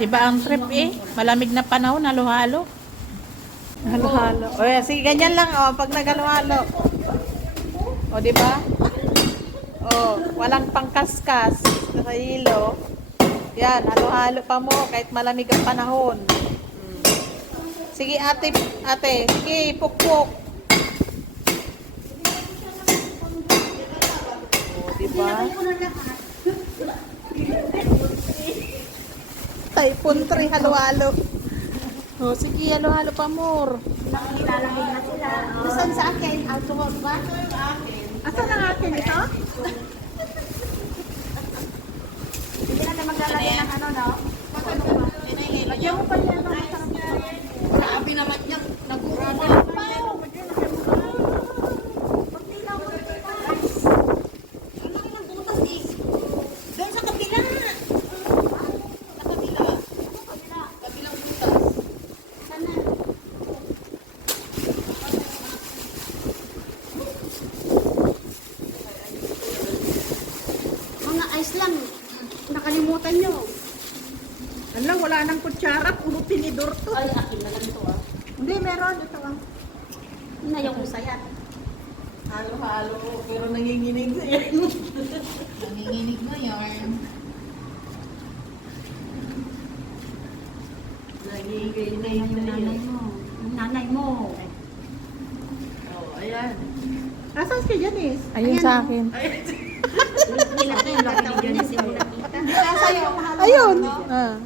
Iba ang trip eh. Malamig na panahon, halo-halo. Halo-halo. O, sige, ganyan lang pag naghalo-halo. O, di ba? O, walang pangkaskas sa hilo. Yan, halo-halo pa mo kahit malamig ang panahon. Sige, ate, sige, pukpok. O, di ba? Typhoon 3, halo-halo. O, sige, halo-halo pa more. Nilalamig na sila. Saan sa akin? Alcohol ba? Asan ang akin ito? Hindi na maglalagay ng ano, no? Lagyan mo pa yan. Grabe naman yan. Nagurado. Pagtilaw mo ito, guys. Ang laki ng butas eh. Doon sa kabila. Sa kabila. Kabilang butas. Sana. Mga ice lang. Nakalimutan nyo. Ala, wala nang kutsara. Puro tinidor to. Ay, akin na lang ito ah. Hindi, meron. Ito ah. Yun na yung usayat. Halo-halo. Pero nanginginig siya. Nanginginig mo yarn. Nanginginig Yung na nanay yun. mo. Yung nanay mo. Oh, ayan. Asan si Janice? Ayun Ayan, sa oh. akin. Ilan na yung laki ni Janice yung nakita. Sa'yo, mahal mo, Ayun. no? Ah.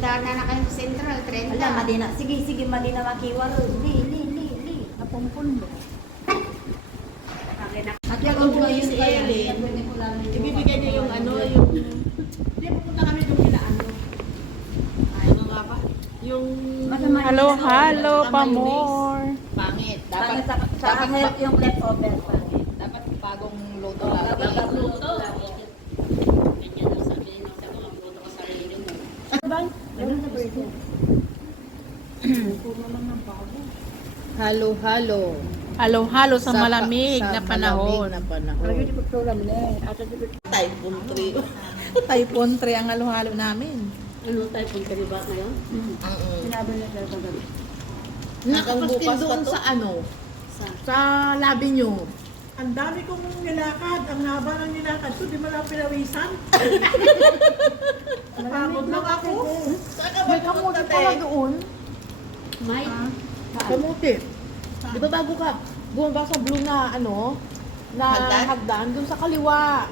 Punta na kayo sa Central, 30. Wala, Madina. Sige, sige, Madina makiwaro. Li. Napumpun mo. At yung ulo yun si Ellen. Ibibigay niya yung ano, yung... Hindi, pupunta kami yung kila ano. Ay, ano nga ba? Yung... Halo-halo pa more. Pangit. Dapat sa help yung leftover. Dapat bagong luto lang. Dapat luto. Halo-halo. Halo-halo sa malamig na panahon. Typhoon 3. Typhoon 3 ang halo-halo namin. Ano tayo pong kariba ngayon? Sinabi niya sa gabi. Nakapaskil doon sa ano? Sa labi nyo. Ang dami kong nilakad. Ang haba ng nilakad ko. Di mo lang pinawisan. Pagod lang ako. Saan ka ba pumunta, te? doon. May? Kamuti. Di ba bago ka bumaba sa blue na ano? Na hagdan? Doon sa kaliwa.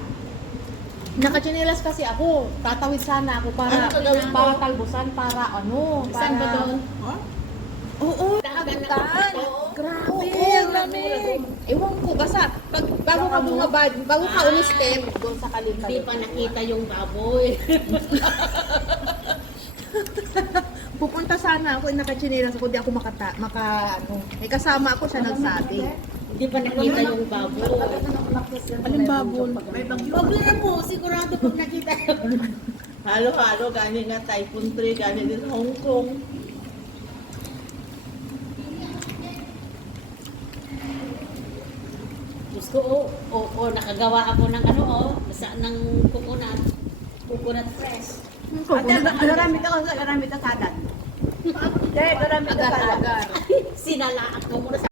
Nakachinelas kasi ako. Tatawid sana ako para para talbusan, para ano. Saan ba doon? Oo. Hagdan. Grabe. Ang lamig. Ewan ko, basta bago ka bumaba, bago ka umistep doon sa kaliwa. Hindi pa nakita yung baboy. Pupunta sana ako, nakachinelas ako, di ako ano. May kasama ako, siya nagsabi. Hindi pa nakita yung baboy. Aling babol? Wag na mo, sigurado pag nakita yun. Halo-halo. Gani nga Typhoon 3. Gani din sa Hong Kong. Gusto nakagawa ako ng ano ng coconut press. Agarami ka salad. Sinala ako muna sa